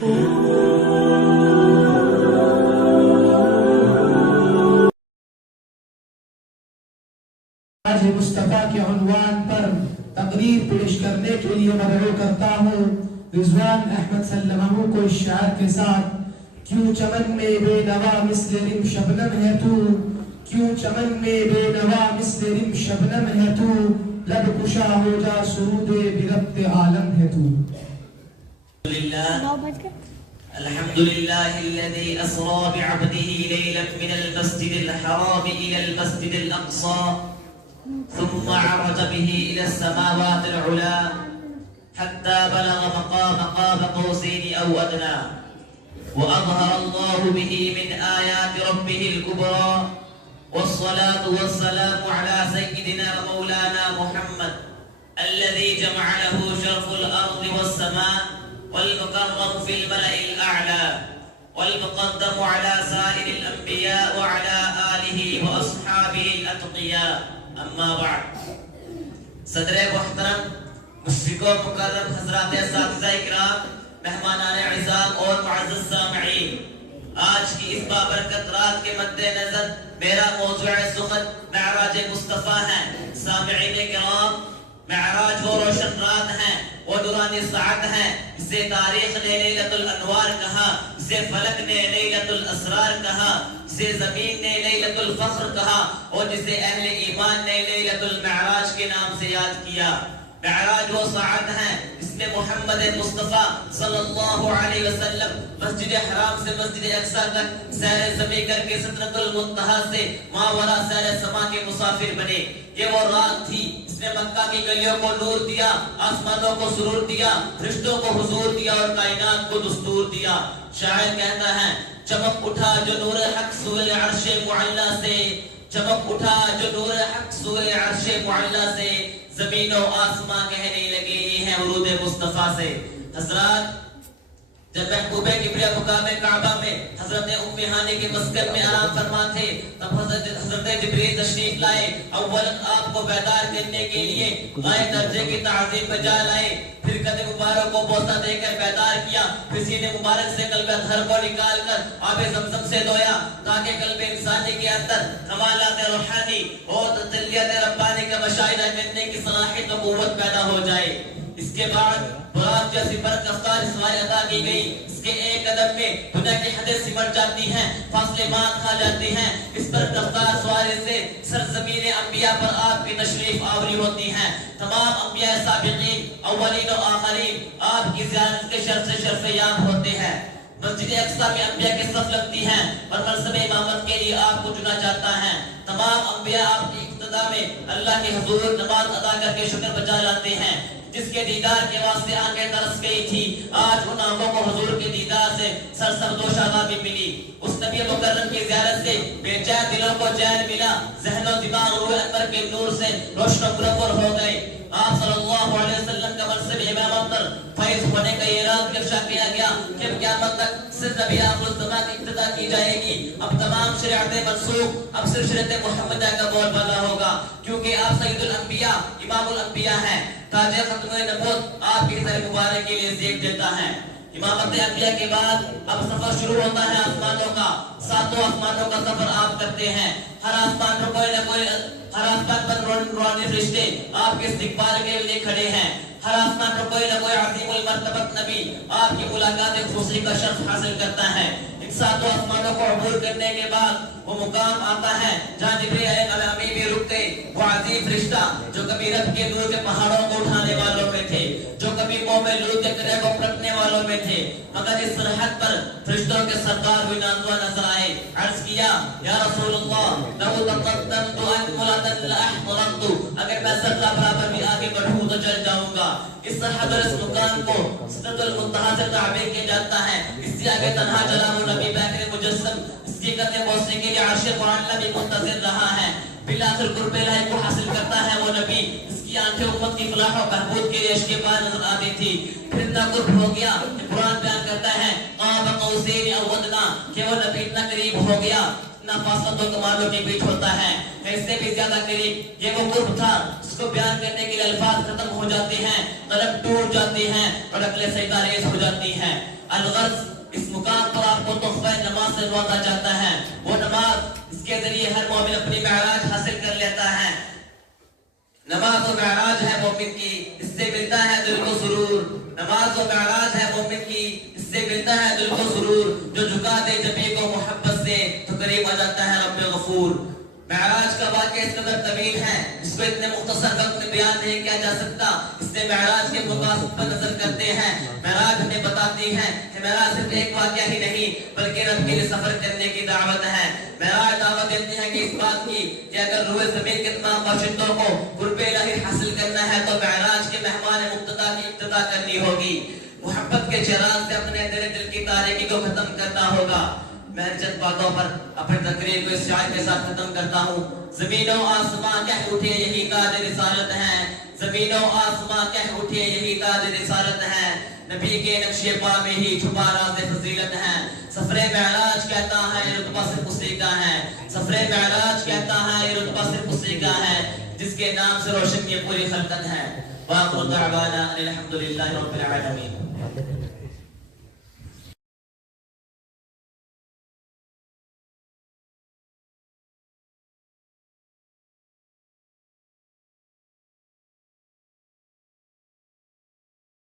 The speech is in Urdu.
آج مصطفیٰ کے عنوان پر تقریر پیش کرنے کے لیے مدعو کرتا ہوں رضوان احمد سلمہ کو اس شعر کے ساتھ: کیوں چمن میں بے نوا مثل رم شبنم ہے تو، کیوں چمن میں بے نوا مثل رم شبنم ہے تو، لب کشا ہو جا سرود بربط عالم ہے تو. الحمد لله الذي أسرى بعبده ليلا من المسجد الحرام إلى المسجد الأقصى ثم عرج به إلى السماوات العلى حتى بلغ مقام قاب قوسين أو أدنى، وأظهر الله به من آيات ربه الكبرى، والصلاة والسلام على سيدنا ومولانا محمد الذي جمع له شرف الأرض والسماء، والمكرم في الملأ الأعلى، والمقدم على سائر الأنبياء وعلى آله وأصحابه الأتقياء. أما بعد، صدر محترم مشرق و مکرم حضرات اساتذہ اکرام، مہمانان اعزام اور معزز سامعین، آج کی اس بابرکت رات کے مد نظر میرا موضوع سخن معراج مصطفیٰ ہے. سامعین کرام، معراج وہ روشن رات ہے، وہ نورانی ساعت ہے، اسے تاریخ نے لیلۃ الانوار کہا، اسے فلک نے لیلۃ الاسرار کہا، اسے زمین نے لیلۃ الفخر کہا، اور جسے اہل ایمان نے لیلۃ المعراج کے نام سے یاد کیا. معراج وہ ساعت ہے اس میں محمد مصطفیٰ صلی اللہ علیہ وسلم مسجد حرام سے مسجد اقصی تک سیر زمین کر کے سدرۃ المنتہا سے ماوراء سیر سما کے مسافر بنے. یہ وہ رات تھی اس نے مکہ کی گلیوں کو نور دیا، آسمانوں کو سرور دیا، فرشتوں کو حضور دیا اور کائنات کو دستور دیا. شاعر کہتا ہے: چمک اٹھا جو نور حق سوئے عرش معلی سے، چمک اٹھا جو نور حق سوئے عرش معلی سے، زمین و آسمان کہنے لگے یہ ہے ورود مصطفیٰ سے. حضرات، جب محبوب کبریا مقام کعبہ میں حضرت ام ہانی کے مسکن میں آرام فرما تھے، تب حضرت جبریل تشریف لائے. اولا آپ کو بیدار کرنے کے لیے غائب درجے کی تعظیم بجا لائے، پھر قدم مبارک کو بوسہ دے کر بیدار کیا، پھر سینے مبارک سے قلب اطہر کو نکال کر آب زمزم سے دھویا، تاکہ قلب انسانی کے اندر کمالات روحانی اور تجلیات ربانی کا مشاہدہ کرنے کی صلاحیت و قوت پیدا ہو جائے. اس کے بعد براق جیسی برق رفتار سواری عطا کی گئی. اس کے ایک قدم میں دنیا کی حدیں سمٹ جاتی ہیں، فاصلے باندھ کھا جاتی ہیں. اس برق رفتار سواری سے سرزمین انبیاء پر آپ کی تشریف آوری ہوتی ہیں. تمام انبیاء سابقین اولین و آخرین آپ کی زیارت کے شرف سے شرف یاب ہوتے ہیں. مسجد اقصی میں انبیاء کی صف لگتی ہیں اور منصب امامت کے لیے آپ کو چنا جاتا ہے. تمام انبیاء آپ کی اقتدا میں اللہ کے حضور نماز ادا کر کے شکر بجا لاتے ہیں. جس کے دیدار کے واسطے آنکھیں ترس گئی تھی، آج ان آنکھوں کو حضور کے دیدار سے سرسبز و شادابی ملی. اس نبی مکرم کی زیارت سے بے چین دلوں کو چین ملا، ذہن و دماغ روح انور کے نور سے روشن و منور ہو گئے. آپ صلی اللہ علیہ وسلم کا منصب امامت پر فیض ہونے کا یہ راز افشا کیا گیا کہ قیامت تک صرف نبی آخر الزمان کی ابتدا کی جائے گی. اب تمام شریعتیں منسوخ، اب صرف شریعت محمدیہ کا بول بالا ہوگا، کیونکہ آپ سید الانبیاء امام الانبیاء ہیں. تاج ختم نبوت آپ کی سر مبارک کے لیے زیب دیتا ہے. امامت انبیاء کے بعد اب سفر شروع ہوتا ہے آسمانوں کا. ساتوں آسمانوں کا سفر آپ کرتے ہیں. ہر آسمان پر کوئی نہ کوئی، ہر آسمان پر روحانی فرشتے آپ کے استقبال کے لیے کھڑے ہیں. ہر آسمان پر کوئی نہ کوئی عظیم المرتبت نبی آپ کی ملاقات خصوصی کا شرف حاصل کرتا ہے. ان ساتوں آسمانوں کو عبور کرنے کے بعد وہ مقام آتا ہے جہاں جبریل علیہ السلام بھی رک گئے. وہ عظیم فرشتہ جو کبھی رب کے نور کے پہاڑوں کو اٹھانے والوں میں تھے، جو کبھی قوم لوط کے قلعے کو پلٹنے والوں میں تھے، مگر اس سرحد پر فرشتوں کے سردار ہوئے نازوا نظر آئے. عرض کیا: یا رسول اللہ، لو تقدمت انقلتا لاحضرت، اگر میں ذرہ برابر بھی آگے بڑھوں تو چل جاؤں گا. اس سرحد اور اس مقام کو سدرۃ المنتہا سے تعبیر کیا جاتا ہے. اس سے آگے تنہا چلا وہ نبی پاک مجسم، اس کی قدم بوسنے کے لیے عرش معلی بھی منتظر رہا ہے. بالآخر قرب الہی کو حاصل کرتا ہے وہ نبی. اس کی آنکھیں امت کی فلاح و بہبود کے لیے عشق پار نظر آتی تھی. پھر اتنا قرب ہو گیا کہ قرآن بیان کرتا ہے قاب قوسین او ادنی، کہ وہ نبی اتنا قریب ہو گیا. اتنا فاصلہ تو کمالوں کے بیچ ہوتا ہے، اس سے بھی زیادہ قریب. یہ وہ قرب تھا جس کو بیان کرنے کے لیے الفاظ ختم ہو جاتے ہیں، قلم ٹوٹ جاتے ہیں اور عقلیں سجدہ ریز ہو جاتی ہیں. الغرض اس مقام پر آپ کو تحفہ نماز سے نوازا جاتا ہے. وہ نماز اس کے ذریعے ہر مومن اپنی معراج حاصل کر لیتا ہے. نماز و معراج ہے مومن کی، اس سے ملتا ہے دل کو سرور. نماز و معراج ہے مومن کی، اس سے ملتا ہے دل کو سرور. جو جھکا دے جبے کو محبت سے تو قریب آ جاتا ہے رب غفور. معراج کا واقعہ اس قدر طویل ہے، اس کو اتنے مختصر وقت میں بیان نہیں کیا جا سکتا. اس سے معراج کے مقاصد پر نظر کرتے ہیں. معراج ہمیں بتاتی ہے کہ معراج صرف ایک واقعہ ہی نہیں بلکہ رب کے لیے سفر کرنے کی دعوت ہے. معراج دعوت دیتی ہے کہ اس بات کی کہ اگر روح زمین کے تمام باشندوں کو قرب الہی حاصل کرنا ہے تو معراج کے مہمان مقتدا کی ابتدا کرنی ہوگی. محبت کے چراغ سے اپنے دل کی تاریکی کو ختم کرنا ہوگا. میں چند باتوں پر اپنی تقریر کو اس شاعر کے ساتھ ختم کرتا ہوں. زمین و آسمان کہہ اٹھے یہی تاج رسالت ہے. زمین و آسمان کہہ اٹھے یہی تاج رسالت ہے. نبی کے نقش پا میں ہی چھپا راز فضیلت ہے. سفر معراج کہتا ہے یہ رتبہ صرف اسی کا ہے. سفر معراج کہتا ہے یہ رتبہ صرف اسی کا ہے جس کے نام سے روشن یہ پوری خلقت ہے. وآخر دعوانا الحمدللہ رب العالمین.